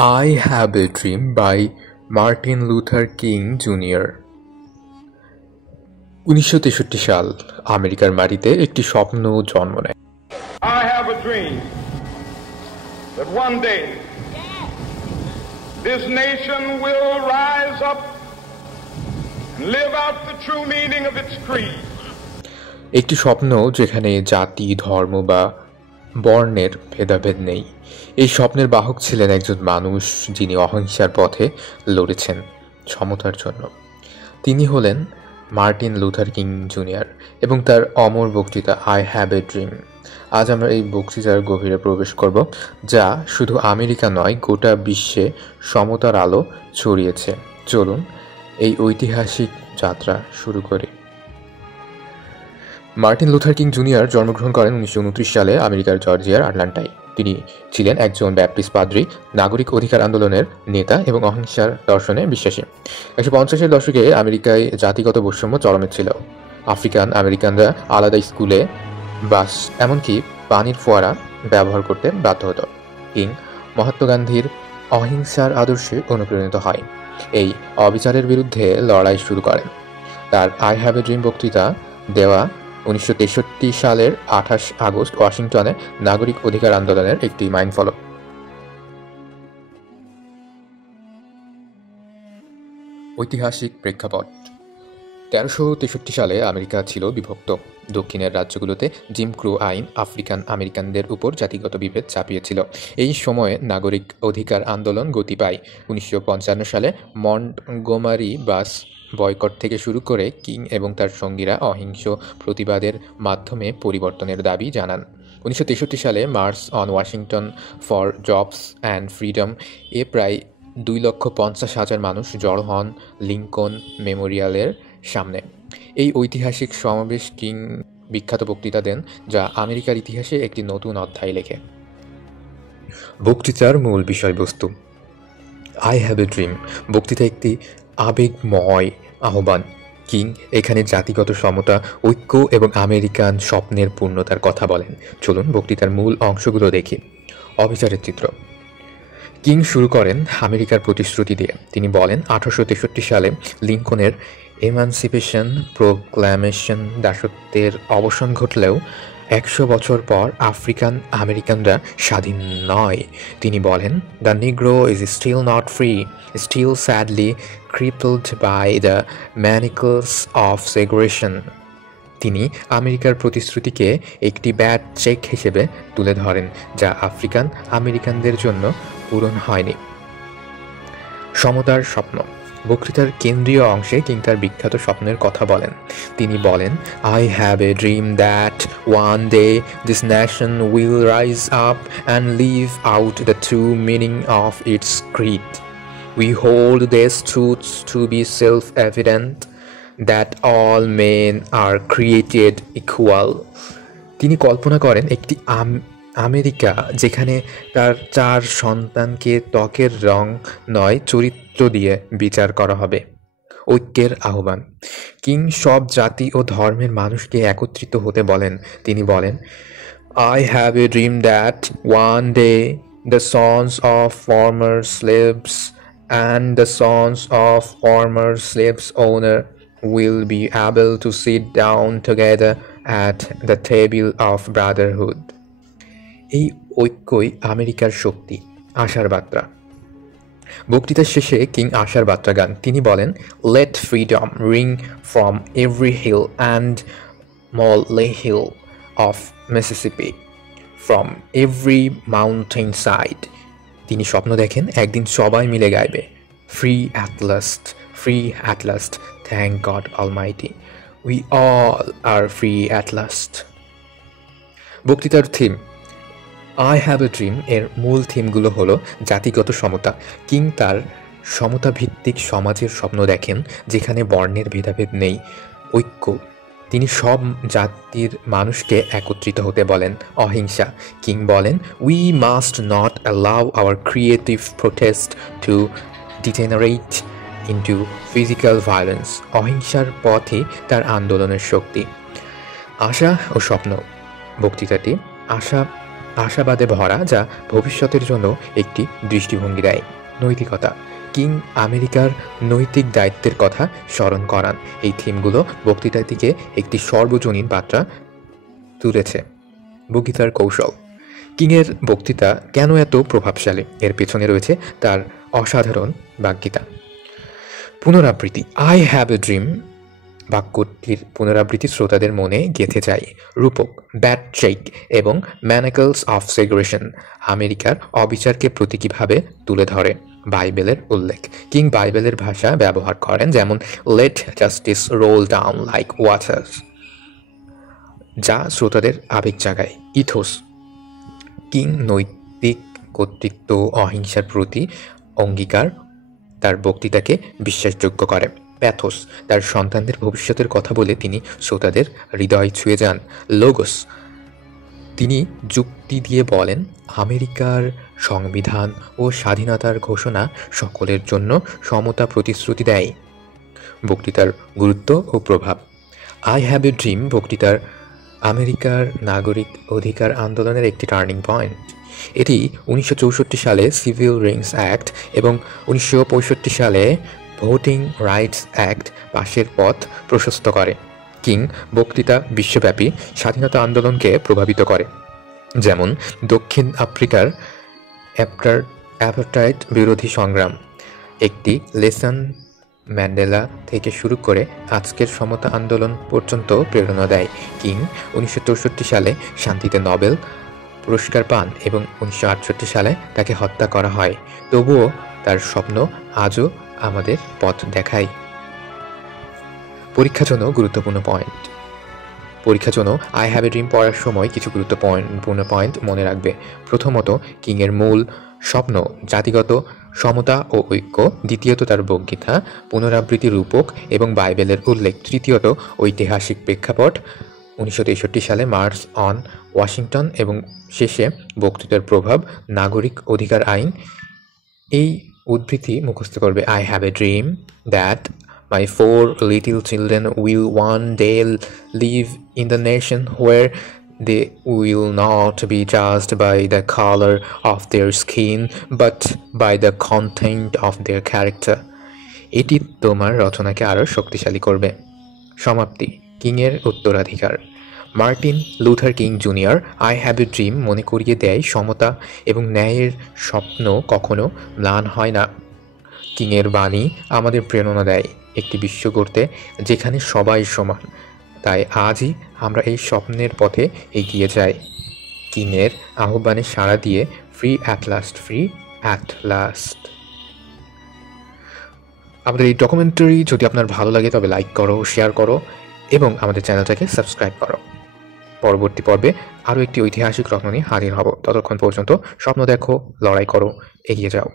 I Have a Dream by Martin Luther king junior. 1963 সাল আমেরিকার মাটিতে একটি স্বপ্ন জন্ম নেয়। I have a dream that one day this nation will rise up and live out the true meaning of its creed. একটি স্বপ্ন যেখানে জাতি, ধর্ম বা বর্ণের ভেদাভেদ নেই। এই স্বপ্নের বাহক ছিলেন একজন মানুষ যিনি অহিংসার পথে লড়েছেন সমতার জন্য। তিনি হলেন মার্টিন লুথার কিং জুনিয়র এবং তার অমর বক্তৃতা আই হ্যাভ এ ড্রিম। আজ আমরা এই বক্তৃতার গভীরে প্রবেশ করব, যা শুধু আমেরিকা নয়, গোটা বিশ্বে সমতার আলো ছড়িয়েছে। চলুন এই ঐতিহাসিক যাত্রা শুরু করি। মার্টিন লুথার কিং জুনিয়র জন্মগ্রহণ করেন 1929 সালে আমেরিকার জর্জিয়ার আটলান্টায়। তিনি ছিলেন একজন ব্যাপটিস্ট পাদ্রী, নাগরিক অধিকার আন্দোলনের নেতা এবং অহিংসার দর্শনে বিশ্বাসী। 1950-এর দশকে আমেরিকায় জাতিগত বৈষম্য চরমে ছিল। আফ্রিকান আমেরিকানরা আলাদা স্কুলে, বাস, এমনকি পানির ফোয়ারা ব্যবহার করতে বাধ্য হতো। কিং মহাত্মা গান্ধীর অহিংসার আদর্শে অনুপ্রাণিত হয়, এই অবিচারের বিরুদ্ধে লড়াই শুরু করেন। তার আই হ্যাভ এ ড্রিম বক্তৃতা দেওয়া 1963 সালের 28 আগস্ট ওয়াশিংটনে নাগরিক অধিকার আন্দোলনের একটি মাইলফলক। ঐতিহাসিক প্রেক্ষাপট: 1363 সালে আমেরিকা ছিল বিভক্ত। দক্ষিণের রাজ্যগুলোতে জিম ক্রো আইন আফ্রিকান আমেরিকানদের উপর জাতিগত বিভেদ চাপিয়েছিল। এই সময়ে নাগরিক অধিকার আন্দোলন গতি পায়। 1955 সালে মন্টগোমারি বাস বয়কট থেকে শুরু করে কিং এবং তার সঙ্গীরা অহিংস প্রতিবাদের মাধ্যমে পরিবর্তনের দাবি জানান। 1963 সালে March on Washington for jobs and freedom এ প্রায় 2,50,000 মানুষ জড়ো হন লিঙ্কন মেমোরিয়ালের সামনে। এই ঐতিহাসিক সমাবেশ কিং বিখ্যাত বক্তৃতা দেন, যা আমেরিকার ইতিহাসে একটি নতুন অধ্যায় লেখে। বক্তৃতার মূল বিষয়বস্তু: আই হ্যাভ এ ড্রিম। বক্তৃতা একটি আবেগময় আহ্বান। কিং এখানে জাতিগত সমতা, ঐক্য এবং আমেরিকান স্বপ্নের পূর্ণতার কথা বলেন। চলুন বক্তৃতার মূল অংশগুলো দেখি। অবিচারের চিত্র: কিং শুরু করেন আমেরিকার প্রতিশ্রুতি দিয়ে। তিনি বলেন, 1863 সালে লিঙ্কনের এমানসিপেশন প্রোক্লামেশন দাসত্বের অবসান ঘটলেও 100 বছর পর আফ্রিকান আমেরিকানরা স্বাধীন নয়। তিনি বলেন, the Negro is still not free, still sadly crippled by the manacles of segregation. তিনি আমেরিকার প্রতিশ্রুতিকে একটি ব্যাড চেক হিসেবে তুলে ধরেন, যা আফ্রিকান আমেরিকানদের জন্য পূরণ হয়নি। সমতার স্বপ্ন: বক্তৃতার কেন্দ্রীয় অংশে কিং তার বিখ্যাত স্বপ্নের কথা বলেন। তিনি বলেন, I have a dream that one day this nation will rise up and live out the true meaning of its creed. We hold this truths to be self evident that all men are created equal. তিনি কল্পনা করেন একটি America যেখানে তার 4 সন্তানকে ত্বকের রং নয়, চরিত্র দিয়ে বিচার করা হবে। ঐক্যের আহ্বান: কিং সব জাতি ও ধর্মের মানুষকে একত্রিত হতে বলেন। তিনি বলেন, I have a dream that one day the sons of former slaves and the sons of former slaves owner will be able to sit down together at the table of brotherhood. এই ঐক্যই আমেরিকার শক্তি। আশার বার্তা: বক্তৃতার শেষে king আশার বার্তা গান। তিনি বলেন, let freedom ring from every hill and molehill of Mississippi, from every mountain side. তিনি স্বপ্ন দেখেন একদিন সবাই মিলে গাইবে, free at last, free at last, thank God almighty, we all are free at last. বক্তৃতার থিম: আই হ্যাভ এ ড্রিম এর মূল থিমগুলো হলো জাতিগত সমতা। কিং তার সমতা ভিত্তিক সমাজের স্বপ্ন দেখেন যেখানে বর্ণের ভেদাভেদ নেই, ঐক্য। তিনি সব জাতির মানুষকে একত্রিত হতে বলেন। অহিংসা: কিং বলেন, we must not allow our creative protest to degenerate into physical violence. অহিংসার পথই তার আন্দোলনের শক্তি। আশা ও স্বপ্ন: বক্তৃতাটি আশা আশাবাদে ভরা, যা ভবিষ্যতের জন্য একটি দৃষ্টিভঙ্গি দেয়। নৈতিকতা। কিং আমেরিকার নৈতিক দায়িত্বের কথা স্মরণ করান। এই থিমগুলো বক্তৃতাটিকে একটি সর্বজনীন বার্তা তুলেছে। বক্তৃতার কৌশল। কিংয়ের বক্তৃতা কেন এত প্রভাবশালী? এর পেছনে রয়েছে তার অসাধারণ বাগ্মিতা। পুনরাবৃত্তি। আই হ্যাভ এ ড্রিম বাক্যটির পুনরাবৃত্তি শ্রোতাদের মনে গেঁথে যায়। রূপক। ব্যাড চেক এবং ম্যানাকলস অফ সেগ্রেশন আমেরিকার অবিচারকে প্রতীকীভাবে তুলে ধরে। বাইবেলের উল্লেখ। কিং বাইবেলের ভাষা ব্যবহার করেন, যেমন let justice roll down like waters, যা শ্রোতাদের আবেগ জাগায়। ইথোস। কিং নৈতিক কর্তৃত্ব অহিংসার প্রতি অঙ্গীকার তার বক্তৃতাকে বিশ্বাসযোগ্য করে। প্যাথোস। তার সন্তানদের ভবিষ্যতের কথা বলে তিনি শ্রোতাদের হৃদয় ছুঁয়ে যান। লোগোস। তিনি যুক্তি দিয়ে বলেন, আমেরিকার সংবিধান ও স্বাধীনতার ঘোষণা সকলের জন্য সমতা প্রতিশ্রুতি দেয়। বক্তৃতার গুরুত্ব ও প্রভাব। আই হ্যাভ এ ড্রিম বক্তৃতার আমেরিকার নাগরিক অধিকার আন্দোলনের একটি টার্নিং পয়েন্ট। এটি 1964 সালে সিভিল রাইটস অ্যাক্ট এবং 1965 সালে ভোটিং রাইটস অ্যাক্ট পাশের পথ প্রশস্ত করে। কিং বক্তৃতা বিশ্বব্যাপী স্বাধীনতা আন্দোলনকে প্রভাবিত করে, যেমন দক্ষিণ আফ্রিকার অ্যাপার্টাইড বিরোধী সংগ্রাম, একটি লেসন ম্যান্ডেলা থেকে শুরু করে আজকের সমতা আন্দোলন পর্যন্ত প্রেরণা দেয়। কিং 1964 সালে শান্তিতে নোবেল পুরস্কার পান এবং 1968 সালে তাকে হত্যা করা হয়। তবুও তার স্বপ্ন আজও আমাদের পথ দেখায়। পরীক্ষার জন্য গুরুত্বপূর্ণ পয়েন্ট। পরীক্ষার জন্য আই হ্যাভ এ ড্রিম পড়ার সময় কিছু গুরুত্বপূর্ণ পয়েন্ট মনে রাখবে। প্রথমত, কিংয়ের মূল স্বপ্ন জাতিগত সমতা ও ঐক্য। দ্বিতীয়ত, তার বক্তৃতা পুনরাবৃত্তি রূপক এবং বাইবেলের উল্লেখ। তৃতীয়ত, ঐতিহাসিক প্রেক্ষাপট 1963 সালে মার্চ অন ওয়াশিংটন। এবং শেষে বক্তৃতার প্রভাব নাগরিক অধিকার আইন। এই উদ্ধৃতি মুখস্থ করবে। I have a dream that my 4 little children will one day live in the nation where they will not be judged by the color of their skin but by the content of their character. এটি তোমার রচনাকে আরও শক্তিশালী করবে। সমাপ্তি। কিংয়ের উত্তরাধিকার। Martin Luther king junior I have a dream মনে করিয়ে দেয়, সমতা এবং ন্যায়ের স্বপ্ন কখনো ম্লান হয় না। কিংয়ের বাণী আমাদের প্রেরণা দেয় একটি বিশ্ব গড়তে যেখানে সবাই সমান। তাই আজই আমরা এই স্বপ্নের পথে এগিয়ে যাই। কিংয়ের আহ্বানে সাড়া দিয়ে free at last, free at last. আমাদের এই ডকুমেন্টারি যদি আপনার ভালো লাগে তবে লাইক করো, শেয়ার করো এবং আমাদের চ্যানেলটাকে সাবস্ক্রাইব করো। পরবর্তী পর্বে আরও একটি ঐতিহাসিক রত্ন নিয়ে হাজির হব। ততক্ষণ পর্যন্ত স্বপ্ন দেখো, লড়াই করো, এগিয়ে যাও।